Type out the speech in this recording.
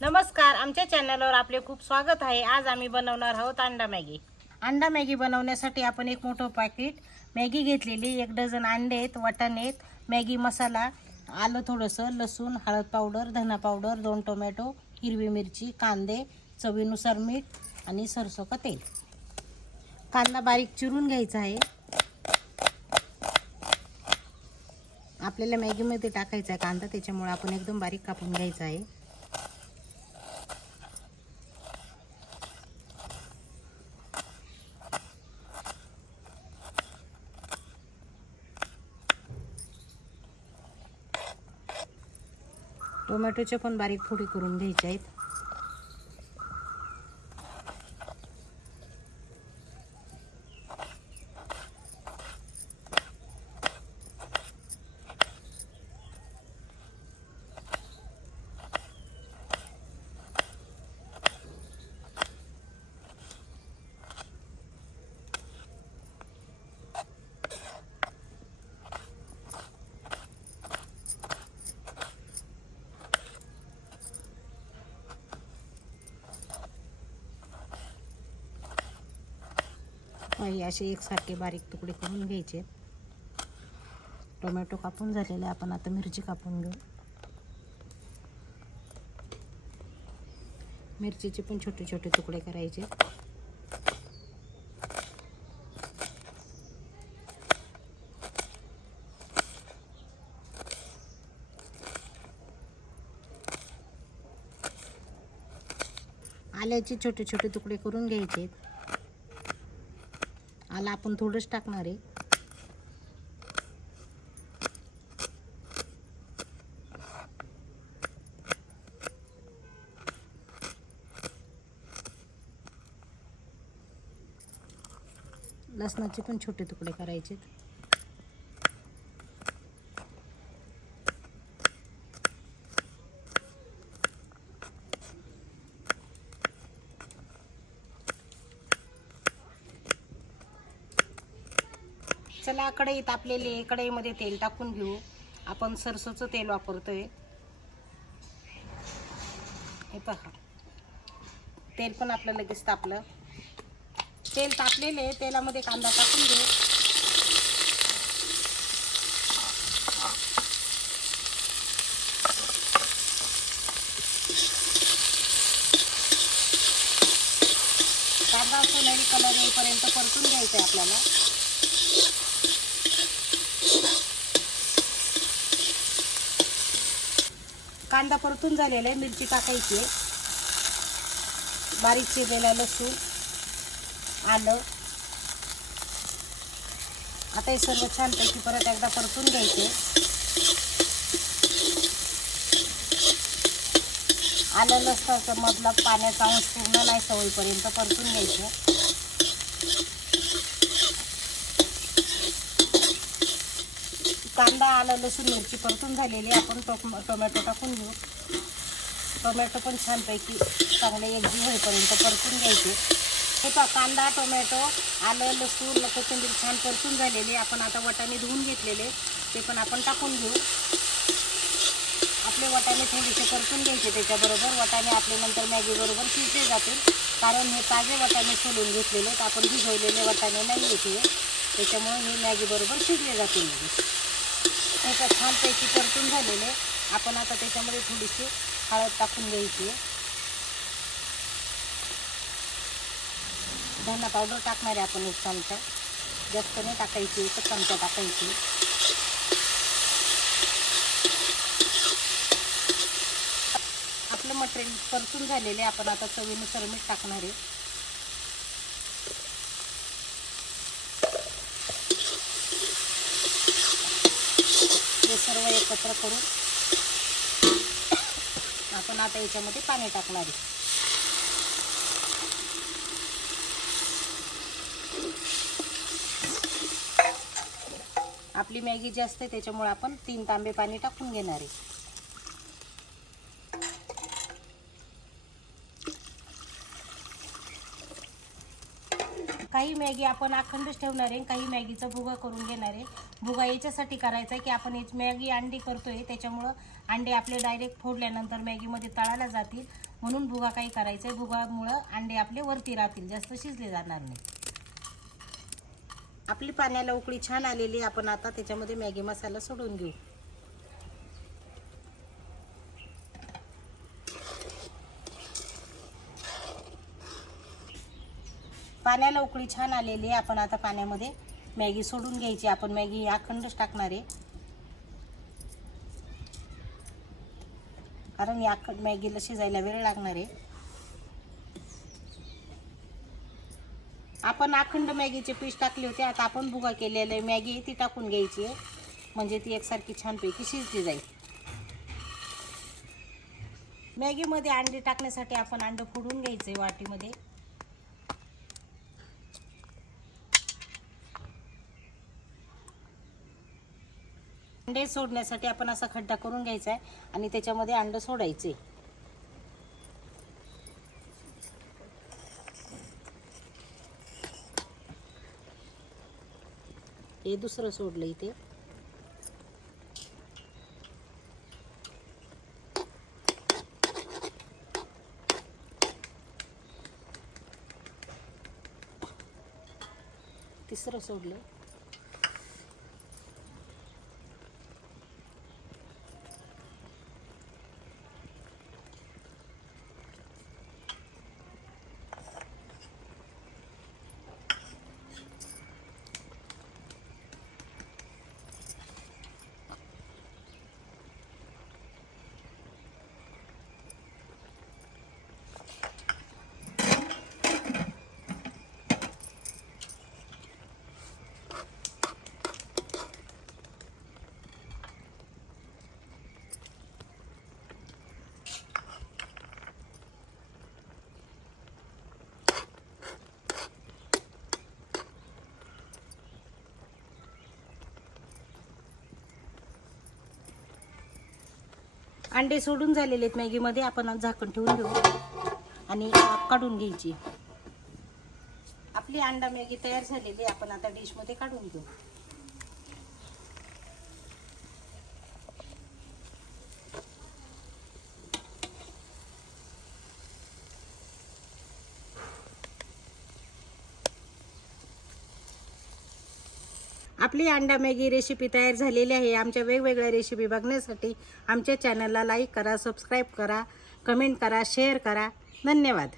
नमस्कार आमच्या चॅनलवर आपले खूप स्वागत आहे. आज आम्ही बनवणार आहोत अंडा मॅगी. अंडा मॅगी बनवण्यासाठी आपण एक मोठं पॅकेट मॅगी घेतलेली. एक डझन अंडे आहेत वाटाणे आहेत मॅगी मसाला आलं थोडंसं लसूण हळद पावडर धना पावडर दोन टोमॅटो हिरवी मिरची कांदे चवीनुसार मीठ आणि सरसो का तेल. कांदा बारीक चिरून घ्यायचा आहे. आपल्याला मॅगीमध्ये टाकायचा आहे कांदा त्याच्यामुळे आपण एकदम बारीक कापून घ्यायचा आहे. टोमॅटोचे पण बारीक फोडी करून घ्यायचे आहेत. काही असे एकसारखे बारीक तुकडे करून घ्यायचे. टोमॅटो कापून झालेले आपण आता मिरची कापून घेऊ. मिरचीचे पण छोटे छोटे तुकडे करायचे. आल्याचे छोटे छोटे तुकडे करून घ्यायचे. आला आपण थोडंच टाकणार आहे. लसणाचे पण छोटे तुकडे करायचे चला कढई तापलेली आहे कढईमध्ये तेल टाकून घेऊ. आपण सरसोचं तेल वापरतोय. हे पहा. तेल पण आपलं लगेच तापलं. तेल तापलेले तेलामध्ये कांदा टाकून घेऊ. कांदा सोनेरी कलर येईपर्यंत परतून घ्यायचं आहे आपल्याला. कांदा परतून झालेला आहे मिरची टाकायची आहे. बारीक चिरलेला लसूण आलं. आता हे सर्व छानपैकी परत एकदा परतून घ्यायचे. आलं लसणाचं मधला पाण्याचा अंश पूर्ण नाही सवयीपर्यंत परतून घ्यायचं. कांदा आलं लसूण मिरची परतून झालेली आपण टो टोमॅटो टाकून घेऊ. टोमॅटो पण छानपैकी चांगले एकजीव होईपर्यंत परतून घ्यायचे. हे पा कांदा टोमॅटो आलं लसूण कोथिंबीर छान परतून झालेली आपण आता वाटाणे धुवून घेतलेले. ते पण आपण टाकून घेऊ. आपले वाटाणे थोडेसे परतून घ्यायचे त्याच्याबरोबर. वाटाणे आपले नंतर मॅगीबरोबर शिजले जातील. कारण हे ताजे वाटाणे सोलून घेतलेले आपण भिजवलेले वाटाणे नाही येते त्याच्यामुळे हे मॅगीबरोबर शिजले जातील. छान छानपैकी परतून झालेले. आपण आता त्याच्यामध्ये थोडीशी हळद टाकून घ्यायची. धना पावडर टाकणार आहे आपण एक चमचा. जास्त नाही टाकायची एक चमचा टाकायची. आपलं मटेरियल परतून झालेले आपण आता चवीनुसार मीठ टाकणार आहे. सर्व एकत्र करून आपण आता याच्यामध्ये पाणी टाकणार आहे. आपली मॅगी जी असते त्याच्यामुळे आपण तीन तांबे पाणी टाकून घेणार आहे. काही मॅगी आपण अखंडच ठेवणार आहे काही मॅगीचा भुगा करून घेणार आहे. भुगा याच्यासाठी करायचा आहे की आपण याची मॅगी अंडी करतो आहे त्याच्यामुळं अंडे आपले डायरेक्ट फोडल्यानंतर मॅगीमध्ये तळायला जातील. म्हणून भुगा काही करायचा आहे भुगामुळं अंडे आपले वरती राहतील जास्त शिजले जाणार नाही. आपली पाण्याला उकळी छान आलेली आपण आता त्याच्यामध्ये मॅगी मसाला सोडून घेऊ. पाण्याला उकळी छान आलेली आहे. आपण आता पाण्यामध्ये मॅगी सोडून घ्यायची. आपण मॅगी अखंडच टाकणार आहे. कारण या मॅगीला शिजायला वेळ लागणार आहे. आपण अखंड मॅगीचे पीस टाकले होते. आता आपण भुगा केलेले मॅगी आहे ती टाकून घ्यायची आहे. म्हणजे ती एकसारखी छानपैकी शिजली जाईल. मॅगीमध्ये अंडी टाकण्यासाठी आपण अंड फोडून घ्यायचं आहे वाटीमध्ये. अंडे सोडण्यासाठी आपण असा खड्डा करून घ्यायचा आहे आणि त्याच्यामध्ये अंडं सोडायचे. हे दुसरं सोडलं इथे. तिसरं सोडलं. अंडे सोडून झालेले आहेत. मॅगीमध्ये आपण आज झाकण ठेवून घेऊ. आणि काढून घ्यायची. आपली अंडा मॅगी तयार झालेली आहे. आपण आता डिशमध्ये काढून घेऊ. आपली अंडा मॅगी रेसिपी तयार झालेली आहे. आमच्या वेगवेगळ्या रेसिपी बघण्यासाठी आमच्या चॅनलला लाईक करा सबस्क्राईब करा कमेंट करा शेअर करा. धन्यवाद.